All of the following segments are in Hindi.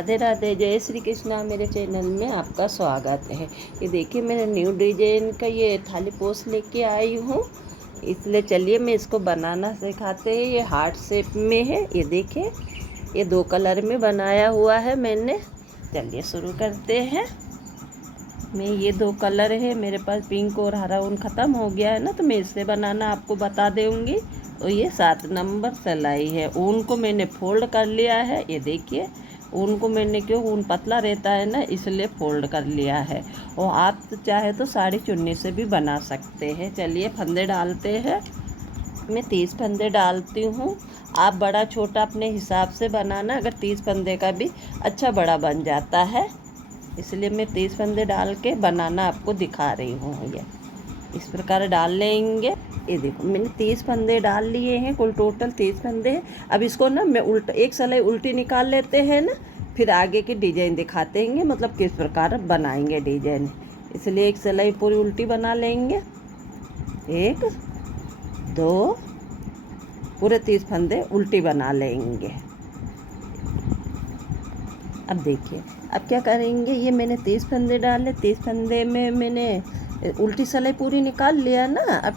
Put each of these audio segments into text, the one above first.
राधे राधे, जय श्री कृष्णा। मेरे चैनल में आपका स्वागत है। ये देखिए मैंने न्यू डिजाइन का ये थाली पोस्ट लेके आई हूँ, इसलिए चलिए मैं इसको बनाना सिखाते हैं। ये हार्ट शेप में है, ये देखिए ये 2 कलर में बनाया हुआ है मैंने। चलिए शुरू करते हैं। मैं ये 2 कलर है मेरे पास, पिंक और हरा ऊन ख़त्म हो गया है ना, तो मैं इससे बनाना आपको बता दूँगी। और ये 7 नंबर सिलाई है। ऊन को मैंने फोल्ड कर लिया है, ये देखिए ऊन को मैंने, क्यों ऊन पतला रहता है ना, इसलिए फोल्ड कर लिया है। और आप चाहे तो साड़ी चुन्नी से भी बना सकते हैं। चलिए फंदे डालते हैं। मैं 30 फंदे डालती हूँ। आप बड़ा छोटा अपने हिसाब से बनाना, अगर 30 फंदे का भी अच्छा बड़ा बन जाता है, इसलिए मैं 30 फंदे डाल के बनाना आपको दिखा रही हूँ। ये इस प्रकार डाल लेंगे। ये देखो मैंने 30 फंदे डाल लिए हैं, कुल टोटल 30 फंदे हैं। अब इसको ना मैं उल्टा, एक सिलाई उल्टी निकाल लेते हैं ना, फिर आगे की डिजाइन दिखाते हैं, मतलब किस प्रकार बनाएंगे डिजाइन। इसलिए एक सिलाई पूरी उल्टी बना लेंगे। 1 2 पूरे 30 फंदे उल्टी बना लेंगे। अब देखिए अब क्या करेंगे, ये मैंने 30 फंदे डाले, 30 फंदे में मैंने उल्टी सिलाई पूरी निकाल लिया ना।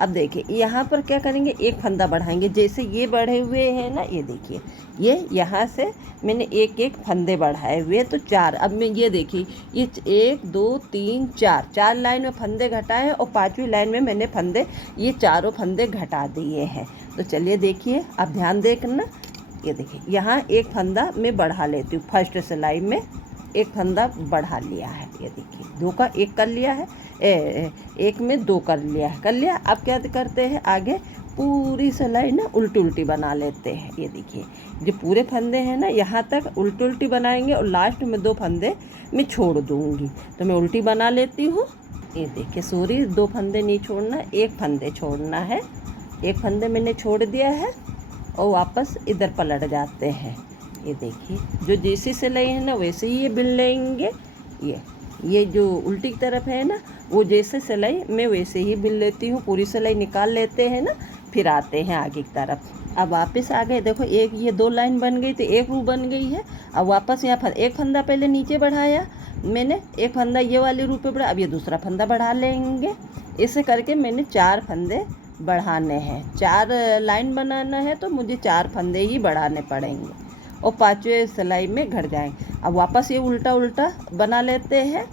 अब देखिए यहाँ पर क्या करेंगे, एक फंदा बढ़ाएंगे। जैसे ये बढ़े हुए हैं ना, ये देखिए ये यहाँ से मैंने एक एक फंदे बढ़ाए हुए, तो 4। अब मैं ये देखिए ये 1 2 3 4 लाइन में फंदे घटाए, और 5वीं लाइन में मैंने फंदे, ये चारों फंदे घटा दिए हैं। तो चलिए देखिए, अब ध्यान देखना। ये देखिए यहाँ एक फंदा मैं बढ़ा लेती हूँ, फर्स्ट सिलाई में एक फंदा बढ़ा लिया है। ये देखिए 2 का 1 कर लिया है, 1 में 2 कर लिया। अब क्या करते हैं, आगे पूरी सिलाई ना उल्टी उल्टी बना लेते हैं। ये देखिए जो पूरे फंदे हैं ना, यहाँ तक उल्टी उल्टी बनाएंगे, और लास्ट में 2 फंदे मैं छोड़ दूँगी। तो मैं उल्टी बना लेती हूँ। ये देखिए सॉरी, 2 फंदे नहीं छोड़ना, 1 फंदे छोड़ना है। 1 फंदे मैंने छोड़ दिया है, और वापस इधर पलट जाते हैं। ये देखिए जो जैसी सिलाई है ना, वैसे ही ये बिन लेंगे। ये जो उल्टी की तरफ है ना, वो जैसे सिलाई मैं वैसे ही बिन लेती हूँ। पूरी सिलाई निकाल लेते हैं ना, फिर आते हैं आगे की तरफ। अब वापस आ गए, देखो एक ये 2 लाइन बन गई, तो एक रू बन गई है। अब वापस यहाँ एक फंदा पहले नीचे बढ़ाया मैंने, एक फंदा ये वाली रू पे बढ़ा, अब ये दूसरा फंदा बढ़ा लेंगे। ऐसे करके मैंने 4 फंदे बढ़ाने हैं। 4 लाइन बनाना है, तो मुझे 4 फंदे ही बढ़ाने पड़ेंगे, और 5वें सिलाई में घट जाएंगे। अब वापस ये उल्टा उल्टा बना लेते हैं।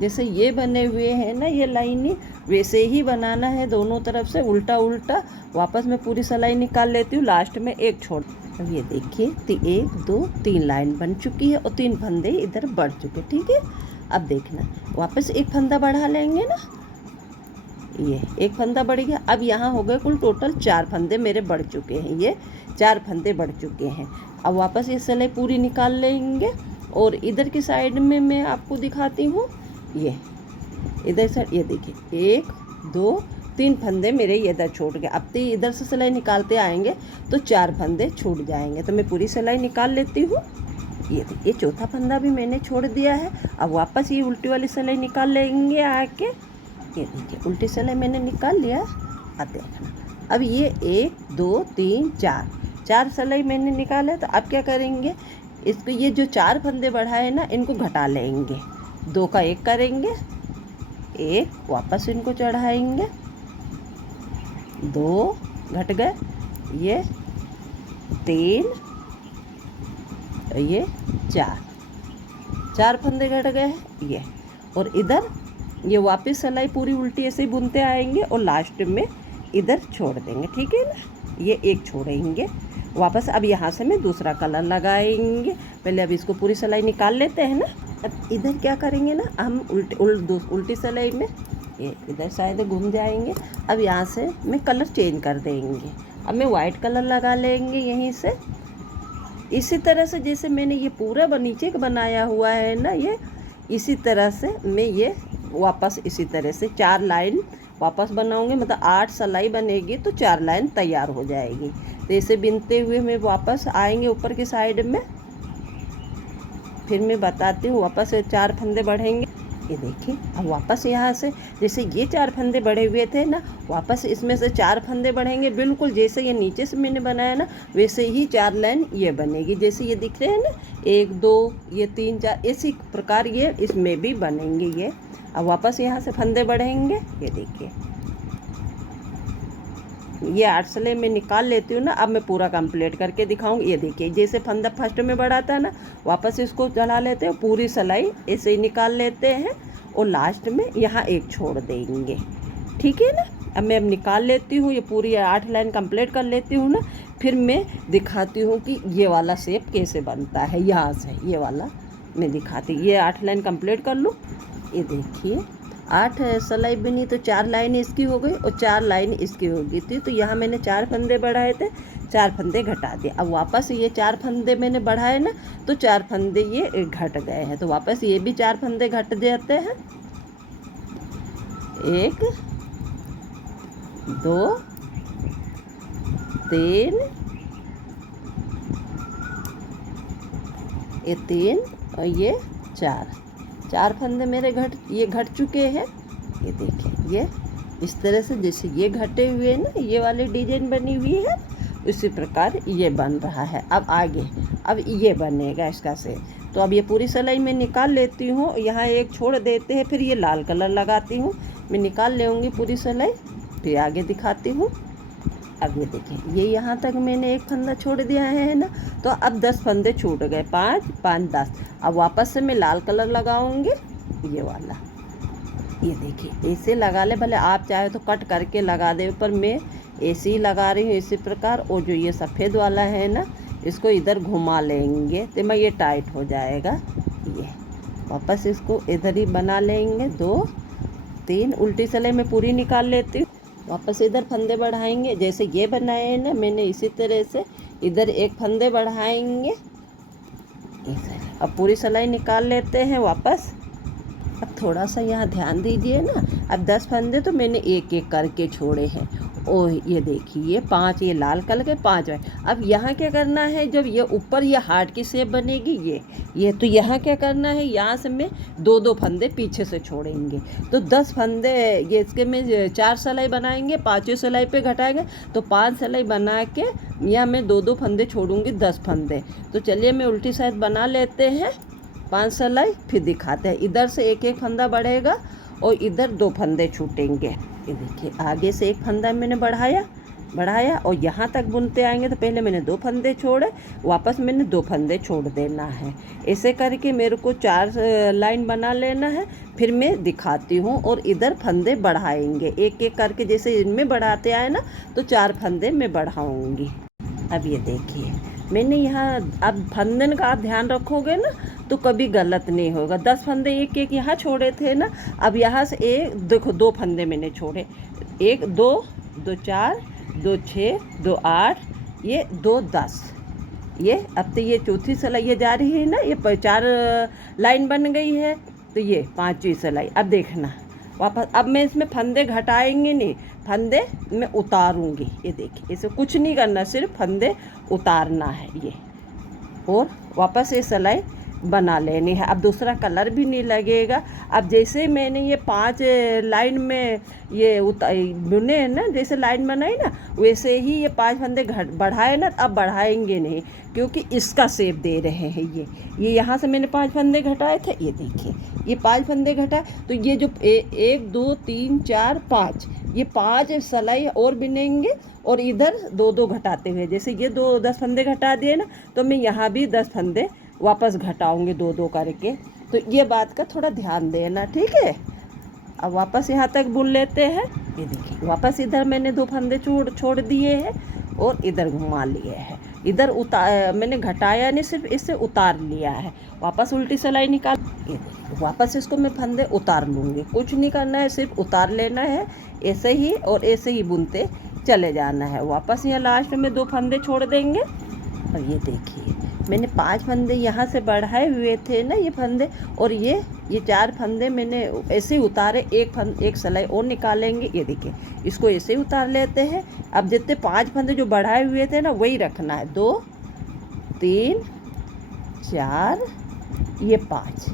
जैसे ये बने हुए हैं ना ये लाइनें, वैसे ही बनाना है दोनों तरफ से उल्टा उल्टा। वापस मैं पूरी सिलाई निकाल लेती हूँ, लास्ट में एक छोड़। अब ये देखिए 1 2 3 लाइन बन चुकी है, और 3 फंदे इधर बढ़ चुके, ठीक है। अब देखना वापस एक फंदा बढ़ा लेंगे ना, ये एक फंदा बढ़ गया। अब यहाँ हो गए कुल टोटल 4 फंदे मेरे बढ़ चुके हैं, ये 4 फंदे बढ़ चुके हैं। अब वापस ये सिलाई पूरी निकाल लेंगे, और इधर की साइड में मैं आपको दिखाती हूँ। ये इधर साइड, ये देखिए 1 2 3 फंदे मेरे ये इधर छूट गए। अब तो इधर से सिलाई निकालते आएंगे तो 4 फंदे छूट जाएंगे, तो मैं पूरी सिलाई निकाल लेती हूँ। ये देखिए चौथा फंदा भी मैंने छोड़ दिया है। अब वापस ये उल्टी वाली सिलाई निकाल लेंगे आके। ये देखिए उल्टी सिलाई मैंने निकाल लिया। अब देखना, अब ये 1 2 3 4 सिलाई मैंने निकाला है। तो अब क्या करेंगे, इसको ये जो 4 फंदे बढ़ाए ना, इनको घटा लेंगे। 2 का 1 करेंगे, 1 वापस इनको चढ़ाएंगे, 2 घट गए, ये 3, ये 4 फंदे घट गए हैं ये। और इधर ये वापस सिलाई पूरी उल्टी ऐसे ही बुनते आएंगे, और लास्ट में इधर छोड़ देंगे, ठीक है ना। ये एक छोड़ेंगे वापस। अब यहाँ से मैं दूसरा कलर लगाएंगे। पहले अब इसको पूरी सिलाई निकाल लेते हैं ना। अब इधर क्या करेंगे ना, हम उल्टी सिलाई में ये इधर शायद घूम जाएंगे। अब यहाँ से मैं कलर चेंज कर देंगे। अब मैं वाइट कलर लगा लेंगे यहीं से, इसी तरह से जैसे मैंने ये पूरा नीचे बनाया हुआ है ना, ये इसी तरह से मैं ये वापस इसी तरह से 4 लाइन वापस बनाऊंगी। मतलब 8 सिलाई बनेगी, तो 4 लाइन तैयार हो जाएगी। तो इसे बिनते हुए मैं वापस आएंगे ऊपर की साइड में, फिर मैं बताती हूँ। वापस 4 फंदे बढ़ेंगे, ये देखिए। अब वापस यहाँ से जैसे ये 4 फंदे बढ़े हुए थे ना, वापस इसमें से 4 फंदे बढ़ेंगे, बिल्कुल जैसे ये नीचे से मैंने बनाया ना वैसे ही 4 लाइन ये बनेगी, जैसे ये दिख रहे हैं ना 1 2 ये 3 4, इसी प्रकार ये इसमें भी बनेंगे ये। अब वापस यहाँ से फंदे बढ़ेंगे, ये देखिए ये 8 सिलाई मैं निकाल लेती हूँ ना। अब मैं पूरा कंप्लीट करके दिखाऊंगी। ये देखिए जैसे फंदा फर्स्ट में बढ़ा था ना, वापस इसको चढ़ा लेते हैं, पूरी सिलाई ऐसे ही निकाल लेते हैं और लास्ट में यहाँ एक छोड़ देंगे, ठीक है ना। अब मैं निकाल लेती हूँ, ये पूरी 8 लाइन कंप्लीट कर लेती हूँ ना, फिर मैं दिखाती हूँ कि ये वाला शेप कैसे बनता है। यहाँ से ये वाला मैं दिखाती, ये 8 लाइन कंप्लीट कर लूँ। ये देखिए 8 सिलाई बनी तो 4 लाइन इसकी हो गई और 4 लाइन इसकी हो गई थी। तो यहाँ मैंने 4 फंदे बढ़ाए थे, 4 फंदे घटा दिए। अब वापस ये 4 फंदे मैंने बढ़ाए ना, तो 4 फंदे ये घट गए हैं, तो वापस ये भी 4 फंदे घट जाते हैं। 1 2 3, ये 3 और ये 4 फंदे मेरे घट चुके हैं। ये देखिए ये इस तरह से जैसे ये घटे हुए ना, ये वाली डिजाइन बनी हुई है, उसी प्रकार ये बन रहा है। अब आगे अब ये बनेगा इसका से। तो अब ये पूरी सिलाई मैं निकाल लेती हूँ, यहाँ एक छोड़ देते हैं, फिर ये लाल कलर लगाती हूँ। मैं निकाल लेंगी पूरी सिलाई, फिर आगे दिखाती हूँ। अब ये देखिए ये यहाँ तक मैंने एक फंदा छोड़ दिया है ना, तो अब 10 फंदे छूट गए, 5 5 10। अब वापस से मैं लाल कलर लगाऊंगी, ये वाला। ये देखिए ऐसे लगा ले, भले आप चाहे तो कट करके लगा दे, पर मैं ऐसे ही लगा रही हूँ इसी प्रकार। और जो ये सफ़ेद वाला है ना, इसको इधर घुमा लेंगे तो मैं ये टाइट हो जाएगा। ये वापस इसको इधर ही बना लेंगे, 2 3 उल्टी सिलाई में पूरी निकाल लेती हूँ। वापस इधर फंदे बढ़ाएंगे, जैसे ये बनाए हैं ना मैंने, इसी तरह से इधर एक फंदे बढ़ाएंगे। अब पूरी सिलाई निकाल लेते हैं वापस। अब थोड़ा सा यहाँ ध्यान दीजिए ना, अब 10 फंदे तो मैंने एक एक करके छोड़े हैं। और ये देखिए 5 ये लाल कलर के 5 है। अब यहाँ क्या करना है, जब ये ऊपर ये हार्ट की शेप बनेगी ये तो यहाँ क्या करना है, यहाँ से मैं 2 फंदे पीछे से छोड़ेंगे। तो 10 फंदे ये इसके में 4 सिलाई बनाएंगे, 5वीं सिलाई पे घटाएंगे, तो 5 सिलाई बना के यहाँ मैं 2 फंदे छोड़ूंगी, 10 फंदे। तो चलिए मैं उल्टी साइड बना लेते हैं 5 सिलाई, फिर दिखाते हैं। इधर से एक एक फंदा बढ़ेगा और इधर 2 फंदे छूटेंगे। ये देखिए आगे से एक फंदा मैंने बढ़ाया और यहाँ तक बुनते आएंगे, तो पहले मैंने 2 फंदे छोड़े, वापस मैंने 2 फंदे छोड़ देना है। ऐसे करके मेरे को 4 लाइन बना लेना है, फिर मैं दिखाती हूँ। और इधर फंदे बढ़ाएंगे एक एक करके, जैसे इनमें बढ़ाते आए ना, तो 4 फंदे मैं बढ़ाऊँगी। अब ये देखिए मैंने यहाँ, अब फंदन का आप ध्यान रखोगे ना तो कभी गलत नहीं होगा। 10 फंदे एक एक यहाँ छोड़े थे ना, अब यहाँ से एक देखो 2 फंदे मैंने छोड़े, 1 2 2 4 2 6 2 8 ये 2 10। ये अब तो ये चौथी सिलाई ये जा रही है ना, ये 4 लाइन बन गई है, तो ये 5वीं सिलाई। अब देखना वापस, अब मैं इसमें फंदे घटाएंगे नहीं, फंदे मैं उतारूंगी। ये देखिए इसे कुछ नहीं करना, सिर्फ फंदे उतारना है ये, और वापस ये सिलाई बना लेनी है। अब दूसरा कलर भी नहीं लगेगा। अब जैसे मैंने ये 5 लाइन में ये बुने हैं ना, जैसे लाइन बनाई ना, वैसे ही ये 5 फंदे बढ़ाए ना, अब बढ़ाएंगे नहीं, क्योंकि इसका शेप दे रहे हैं। ये यहाँ से मैंने 5 फंदे घटाए थे, ये देखिए ये 5 फंदे घटाए, तो ये जो 1 2 3 4 5 ये 5 सिलाई और बिनेंगे, और इधर 2 घटाते हुए, जैसे ये 10 फंदे घटा दिए ना, तो मैं यहाँ भी 10 फंदे वापस घटाऊंगे 2 करके। तो ये बात का थोड़ा ध्यान देना, ठीक है। अब वापस यहाँ तक बुन लेते हैं। ये देखिए वापस इधर मैंने 2 फंदे छोड़ दिए हैं और इधर घुमा लिए हैं। इधर मैंने घटाया नहीं, सिर्फ इससे उतार लिया है। वापस उल्टी सिलाई निकाल, ये देखिए वापस इसको मैं फंदे उतार लूँगी, कुछ नहीं करना है, सिर्फ उतार लेना है ऐसे ही, और ऐसे ही बुनते चले जाना है। वापस यहाँ लास्ट में 2 फंदे छोड़ देंगे। और ये देखिए मैंने 5 फंदे यहाँ से बढ़ाए हुए थे ना ये फंदे, और ये 4 फंदे मैंने ऐसे ही उतारे, एक सिलाई और निकालेंगे। ये देखिए इसको ऐसे ही उतार लेते हैं। अब जितने 5 फंदे जो बढ़ाए हुए थे ना, वही रखना है, 2 3 4 ये 5।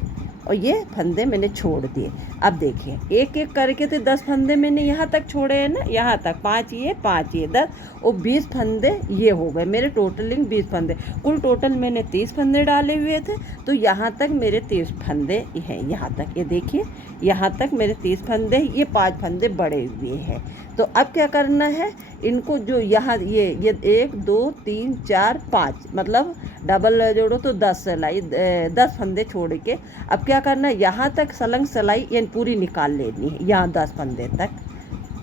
और ये फंदे मैंने छोड़ दिए। अब देखिए एक एक करके तो 10 फंदे मैंने यहाँ तक छोड़े हैं ना, यहाँ तक 5 ये 10 और 20 फंदे ये हो गए मेरे टोटलिंग 20 फंदे। कुल टोटल मैंने 30 फंदे डाले हुए थे, तो यहाँ तक मेरे 30 फंदे हैं। यहाँ तक ये देखिए, यहाँ तक मेरे 30 फंदे, ये 5 फंदे बड़े हुए हैं। तो अब क्या करना है, इनको जो यहाँ ये 1 2 3 4 5 मतलब डबल जोड़ो तो 10 सिलाई 10 फंदे छोड़ के अब क्या करना है, यहाँ तक सलंग सिलाई यानी पूरी निकाल लेनी है, यहाँ 10 फंदे तक।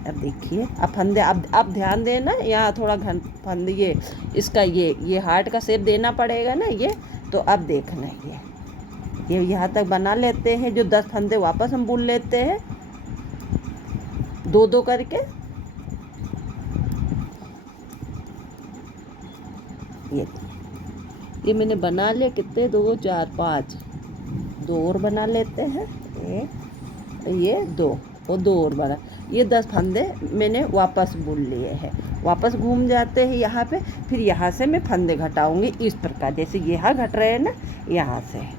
अब देखिए अब फंदे, अब ध्यान देना, यहाँ थोड़ा घन फंदे ये इसका ये हार्ट का शेप देना पड़ेगा ना ये, तो अब देखना ये यहाँ तक बना लेते हैं। जो 10 फंदे वापस हम बुन लेते हैं 2-2 करके। ये मैंने बना लिया, कितने 2 4 5, 2 और बना लेते हैं, 1 ये 2 और 2 और बना, ये 10 फंदे मैंने वापस बुन लिए हैं। वापस घूम जाते हैं यहाँ पे, फिर यहाँ से मैं फंदे घटाऊंगी इस प्रकार, जैसे यहाँ घट रहे हैं ना यहाँ से।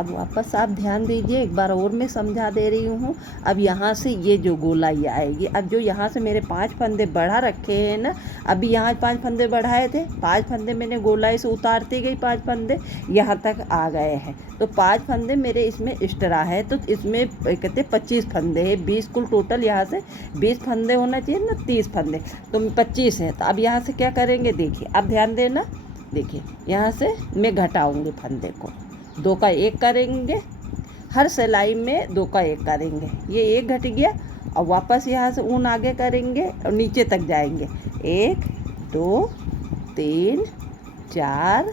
अब वापस आप ध्यान दीजिए, एक बार और मैं समझा दे रही हूँ। अब यहाँ से ये जो गोलाई आएगी, अब जो यहाँ से मेरे 5 फंदे बढ़ा रखे हैं ना, अभी यहाँ 5 फंदे बढ़ाए थे, 5 फंदे मैंने गोलाई से उतारती गई, 5 फंदे यहाँ तक आ गए हैं। तो 5 फंदे मेरे इसमें एक्स्ट्रा है, तो इसमें कहते 25 फंदे हैं। 20 कुल टोटल यहाँ से 20 फंदे होना चाहिए ना, 30 फंदे तो 25 हैं। तो अब यहाँ से क्या करेंगे, देखिए अब ध्यान देना, देखिए यहाँ से मैं घटाऊँगी फंदे को, 2 का 1 करेंगे, हर सिलाई में 2 का 1 करेंगे, ये 1 घट गया। और वापस यहाँ से ऊन आगे करेंगे और नीचे तक जाएंगे, 1 2 3 4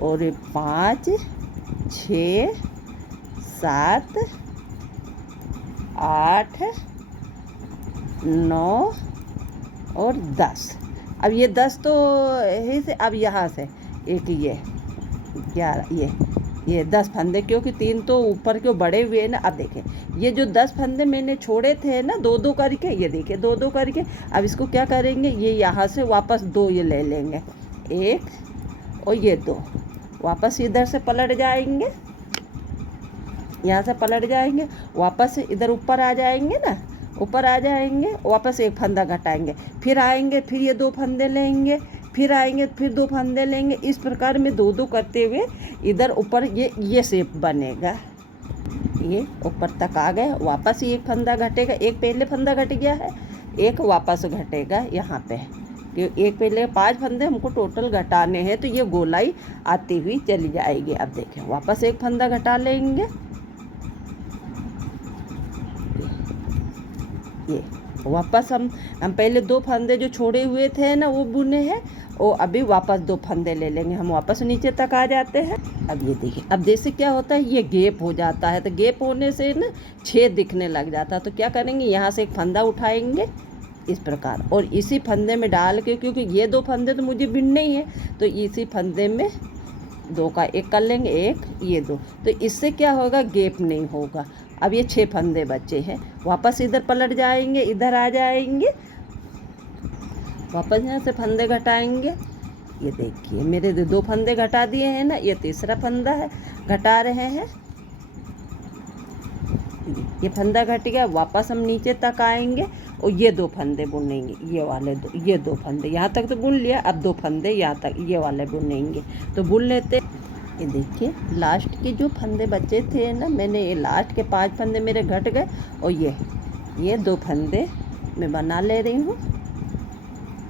और 5 6 7 8 9 और 10। अब ये 10 तो है से, अब यहाँ से एक ये 11 ये 10 फंदे, क्योंकि 3 तो ऊपर के बड़े हुए हैं ना। अब देखें ये जो 10 फंदे मैंने छोड़े थे ना 2-2 करके, ये देखिए 2-2 करके, अब इसको क्या करेंगे, ये यहाँ से वापस 2 ये ले लेंगे, 1 और ये 2, वापस इधर से पलट जाएंगे, यहाँ से पलट जाएंगे, वापस इधर ऊपर आ जाएंगे ना, ऊपर आ जाएंगे, वापस 1 फंदा घटाएंगे, फिर आएंगे, फिर ये 2 फंदे लेंगे, फिर आएंगे, फिर 2 फंदे लेंगे। इस प्रकार में 2-2 करते हुए इधर ऊपर ये शेप बनेगा। ये ऊपर तक आ गए, वापस 1 फंदा घटेगा, 1 पहले फंदा घट गया है, 1 वापस घटेगा यहाँ पे, क्योंकि 1 पहले 5 फंदे हमको टोटल घटाने हैं, तो ये गोलाई आती हुई चली जाएगी। अब देखें वापस 1 फंदा घटा लेंगे, ये वापस हम पहले 2 फंदे जो छोड़े हुए थे ना वो बुने हैं, और अभी वापस 2 फंदे ले लेंगे, हम वापस नीचे तक आ जाते हैं। अब ये देखिए, अब जैसे क्या होता है, ये गैप हो जाता है, तो गैप होने से ना छेद दिखने लग जाता है। तो क्या करेंगे, यहाँ से 1 फंदा उठाएंगे इस प्रकार, और इसी फंदे में डाल के, क्योंकि ये 2 फंदे तो मुझे बिनने ही है, तो इसी फंदे में 2 का 1 कर लेंगे, 1 ये 2, तो इससे क्या होगा, गैप नहीं होगा। अब ये 6 फंदे बचे हैं, वापस इधर पलट जाएंगे, इधर आ जाएंगे, वापस यहाँ से फंदे घटाएंगे। ये देखिए मेरे 2 फंदे घटा दिए हैं ना, ये तीसरा फंदा है घटा रहे हैं, ये फंदा घट गया, वापस हम नीचे तक आएंगे और ये 2 फंदे बुनेंगे, ये वाले 2, ये 2 फंदे यहाँ तक तो बुन लिया, अब 2 फंदे यहाँ तक ये वाले बुनेंगे, तो बुन लेते। ये देखिए लास्ट के जो फंदे बचे थे ना, मैंने ये लास्ट के 5 फंदे मेरे घट गए, और ये 2 फंदे मैं बना ले रही हूँ।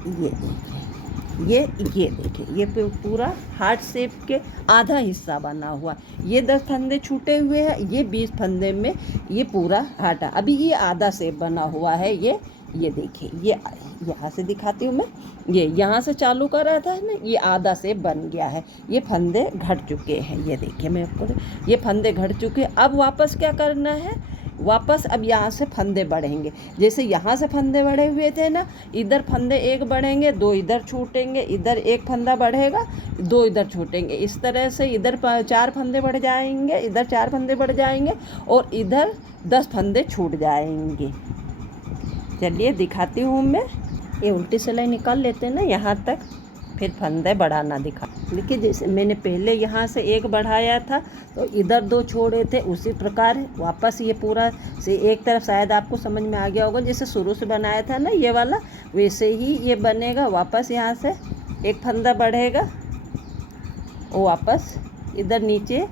ये देखिए, ये देखिए, ये पूरा हार्ट शेप के आधा हिस्सा बना हुआ, ये 10 फंदे छूटे हुए हैं, ये 20 फंदे में ये पूरा हार्ट, अभी ये आधा शेप बना हुआ है। ये देखिए, ये यहाँ से दिखाती हूँ मैं, ये यहाँ से चालू कर रहा था ना, ये आधा शेप बन गया है, ये फंदे घट चुके हैं। ये देखिए मैं आपको, ये फंदे घट चुके हैं। अब वापस क्या करना है, वापस अब यहाँ से फंदे बढ़ेंगे, जैसे यहाँ से फंदे बढ़े हुए थे ना, इधर फंदे 1 बढ़ेंगे, 2 इधर छूटेंगे, इधर 1 फंदा बढ़ेगा, 2 इधर छूटेंगे, इस तरह से इधर 4 फंदे बढ़ जाएंगे, इधर 4 फंदे बढ़ जाएंगे, और इधर 10 फंदे छूट जाएंगे। चलिए दिखाती हूँ मैं, ये उल्टी सिलाई निकाल लेते हैं ना यहाँ तक, फिर फंदे बढ़ाना दिखा। देखिए जैसे मैंने पहले यहाँ से एक बढ़ाया था तो इधर 2 छोड़े थे, उसी प्रकार वापस ये पूरा से एक तरफ शायद आपको समझ में आ गया होगा, जैसे शुरू से बनाया था ना ये वाला, वैसे ही ये बनेगा। वापस यहाँ से एक फंदा बढ़ेगा और वापस इधर नीचे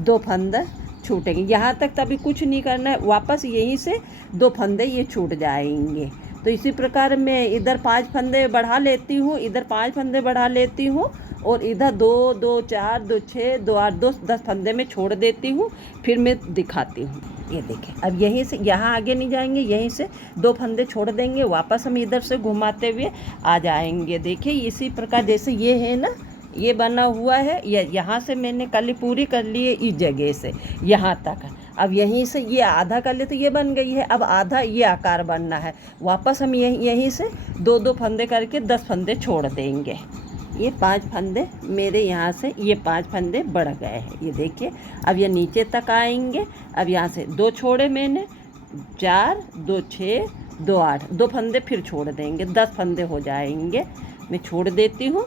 2 फंदा छूटेंगे। यहाँ तक तभी कुछ नहीं करना है, वापस यहीं से 2 फंदे ये छूट जाएंगे। तो इसी प्रकार मैं इधर 5 फंदे बढ़ा लेती हूँ, इधर 5 फंदे बढ़ा लेती हूँ और इधर 2 2 4 2 6 2 8 2 10 फंदे में छोड़ देती हूँ। फिर मैं दिखाती हूँ। ये देखें, अब यहीं से यहाँ आगे नहीं जाएंगे, यहीं से 2 फंदे छोड़ देंगे, वापस हम इधर से घुमाते हुए आ जाएंगे। देखिए इसी प्रकार जैसे ये है ना, ये बना हुआ है, ये यहाँ से मैंने कली पूरी कर ली है इस जगह से यहाँ तक। अब यहीं से ये आधा कर ले तो ये बन गई है, अब आधा ये आकार बनना है। वापस हम यहीं से 2 2 फंदे करके 10 फंदे छोड़ देंगे। ये 5 फंदे मेरे यहाँ से ये 5 फंदे बढ़ गए हैं। ये देखिए अब ये नीचे तक आएंगे। अब यहाँ से 2 छोड़े मैंने, 4 2 6 2 8, 2 फंदे फिर छोड़ देंगे, 10 फंदे हो जाएंगे। मैं छोड़ देती हूँ।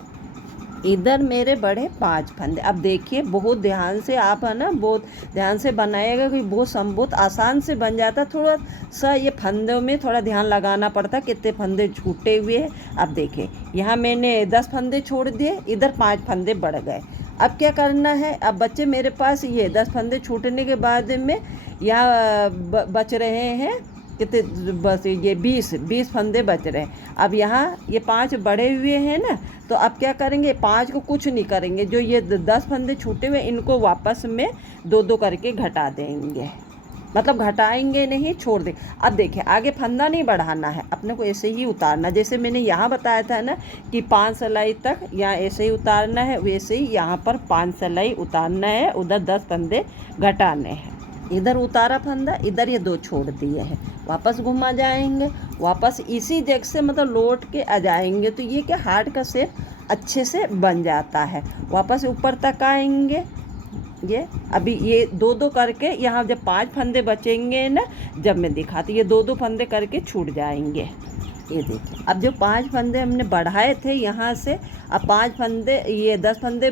इधर मेरे बढ़े 5 फंदे। अब देखिए बहुत ध्यान से आप है ना, बहुत ध्यान से बनाएगा कि बहुत आसान से बन जाता। थोड़ा सा ये फंदों में थोड़ा ध्यान लगाना पड़ता, कितने फंदे छूटे हुए हैं। अब देखिए यहाँ मैंने 10 फंदे छोड़ दिए, इधर 5 फंदे बढ़ गए। अब क्या करना है, अब बच्चे मेरे पास ये 10 फंदे छूटने के बाद में यहाँ बच रहे हैं कितने, बस ये 20 फंदे बच रहे हैं। अब यहाँ ये 5 बढ़े हुए हैं ना, तो अब क्या करेंगे, 5 को कुछ नहीं करेंगे, जो ये 10 फंदे छूटे हुए इनको वापस में 2 2 करके घटा देंगे। मतलब घटाएंगे नहीं, छोड़ दें। अब देखिए आगे फंदा नहीं बढ़ाना है, अपने को ऐसे ही उतारना। जैसे मैंने यहाँ बताया था ना कि 5 सिलाई तक यहाँ ऐसे ही उतारना है, वैसे ही यहाँ पर 5 सिलाई उतारना है, उधर 10 फंदे घटाने हैं। इधर उतारा फंदा, इधर ये 2 छोड़ दिए हैं, वापस घुमा जाएंगे, वापस इसी जगह से मतलब लौट के आ जाएंगे। तो ये क्या हार्ट का शेप अच्छे से बन जाता है। वापस ऊपर तक आएंगे। ये अभी ये 2 2 करके यहाँ जब 5 फंदे बचेंगे ना, जब मैं दिखाती, ये 2 2 फंदे करके छूट जाएंगे। ये देखिए अब जो 5 फंदे हमने बढ़ाए थे यहाँ से, अब 5 फंदे, ये 10 फंदे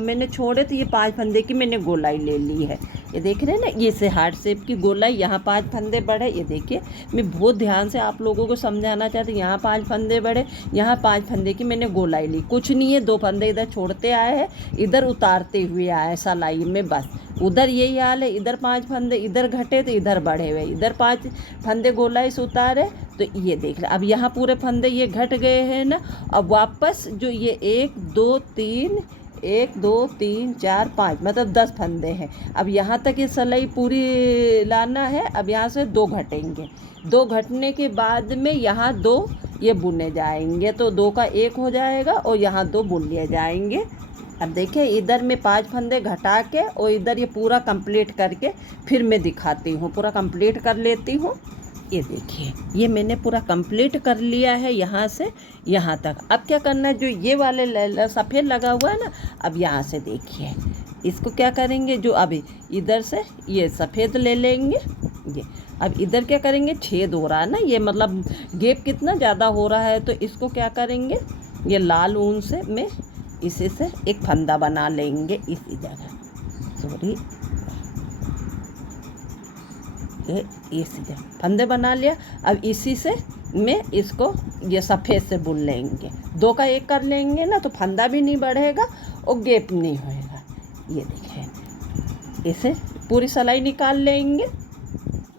मैंने छोड़े थे, ये 5 फंदे की मैंने गोलाई ले ली है। ये देख रहे हैं ना, ये से हार्ट शेप की गोलाई, यहाँ 5 फंदे बढ़े। ये देखिए मैं बहुत ध्यान से आप लोगों को समझाना चाहती हूँ। यहाँ 5 फंदे बढ़े, यहाँ 5 फंदे की मैंने गोलाई ली, कुछ नहीं है। 2 फंदे इधर छोड़ते आए हैं, इधर उतारते हुए आए सलाई में, बस उधर यही हाल है। इधर 5 फंदे इधर घटे तो इधर बढ़े हुए, इधर 5 फंदे गोलाई से उतारे। तो ये देख रहे, अब यहाँ पूरे फंदे ये घट गए हैं ना। अब वापस जो ये 1 2 3 1 2 3 4 5 मतलब 10 फंदे हैं। अब यहाँ तक ये सिलाई पूरी लाना है। अब यहाँ से 2 घटेंगे, 2 घटने के बाद में यहाँ 2 ये बुने जाएंगे, तो 2 का 1 हो जाएगा और यहाँ 2 बुन लिए जाएंगे। अब देखिए इधर मैं 5 फंदे घटा के और इधर ये पूरा कंप्लीट करके फिर मैं दिखाती हूँ, पूरा कंप्लीट कर लेती हूँ। ये देखिए ये मैंने पूरा कंप्लीट कर लिया है यहाँ से यहाँ तक। अब क्या करना है, जो ये वाले सफ़ेद लगा हुआ है ना, अब यहाँ से देखिए इसको क्या करेंगे, जो अभी इधर से ये सफ़ेद ले लेंगे। ये अब इधर क्या करेंगे, छेद हो रहा है ना, ये मतलब गैप कितना ज़्यादा हो रहा है, तो इसको क्या करेंगे, ये लाल ऊन से मैं इसी से एक फंदा बना लेंगे इसी जगह, सॉरी ये इसी जगह फंदे बना लिया। अब इसी से मैं इसको ये सफ़ेद से बुन लेंगे, 2 का 1 कर लेंगे ना, तो फंदा भी नहीं बढ़ेगा और गैप नहीं होएगा। ये देखिए इसे पूरी सिलाई निकाल लेंगे,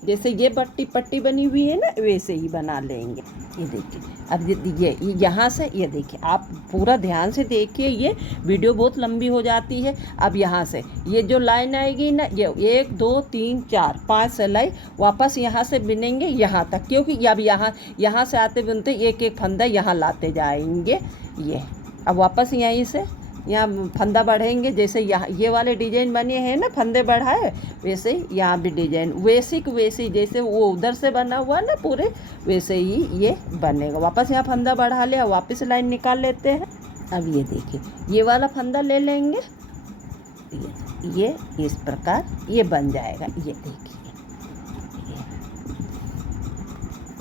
जैसे ये पट्टी बनी हुई है ना वैसे ही बना लेंगे। ये देखिए अब ये यहाँ से, ये देखिए आप पूरा ध्यान से देखिए, ये वीडियो बहुत लंबी हो जाती है। अब यहाँ से ये जो लाइन आएगी ना, ये 1 2 3 4 5 सिलाई वापस यहाँ से बिनेंगे यहाँ तक, क्योंकि अब यहाँ से आते बुनते एक एक फंदा यहाँ लाते जाएंगे। ये अब वापस यहीं से यहाँ फंदा बढ़ेंगे, जैसे यहाँ ये वाले डिजाइन बने हैं ना फंदे बढ़ाए, वैसे ही यहाँ भी डिजाइन वैसे जैसे वो उधर से बना हुआ ना पूरे, वैसे ही ये बनेगा। वापस यहाँ फंदा बढ़ा लिया, वापस लाइन निकाल लेते हैं। अब ये देखिए ये वाला फंदा ले लेंगे, ये इस प्रकार ये बन जाएगा। ये देखिए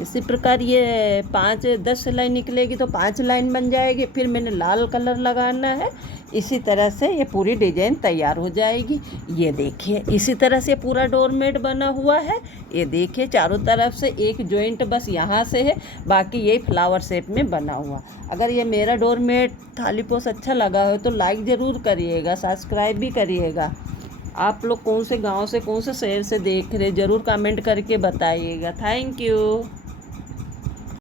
इसी प्रकार ये 5-10 सिलाई निकलेगी तो 5 लाइन बन जाएगी। फिर मैंने लाल कलर लगाना है। इसी तरह से ये पूरी डिजाइन तैयार हो जाएगी। ये देखिए इसी तरह से पूरा डोरमेट बना हुआ है। ये देखिए चारों तरफ से एक जॉइंट बस यहाँ से है, बाकी यही फ्लावर शेप में बना हुआ। अगर ये मेरा डोरमेट थालीपोस अच्छा लगा हो तो लाइक ज़रूर करिएगा, सब्सक्राइब भी करिएगा। आप लोग कौन से गांव से, कौन से शहर से देख रहे, ज़रूर कमेंट करके बताइएगा। Thank you.